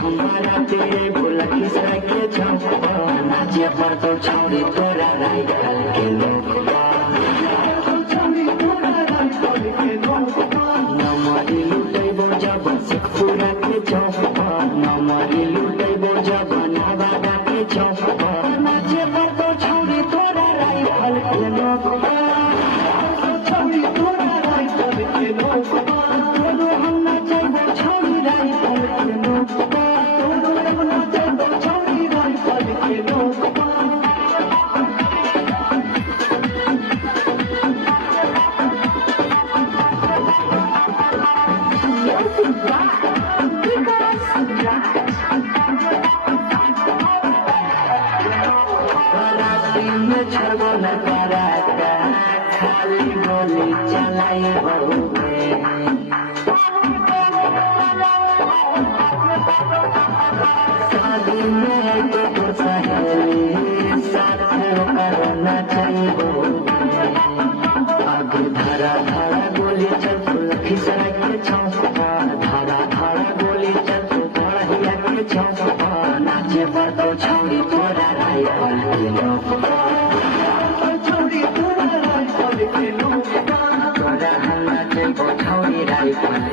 हमारा तेरे बोला किस के नाचे पर तो छौड़ी तोरा राय के लोग नमरी लुटै जब सिखपुरा के चौक नमरी लुटै जब नवादा के चौक नाचे पर तो छौड़ी तोरा राय के लोग छौड़ी तोरा राय के लोग हम नाचे छौड़ी राय के लोग खाली गोली चलाई शादी में तो सहेली साथ करना चाहिए आगे धारा धारा गोली चल खिसरा के छौपा धारा धारा गोली चल बढ़िया के छौपा नाचे पर तो छौड़ी तोरा राय के लोग छौड़ी तोरा राय के लोग तोरा हम नाचे छौड़ी राय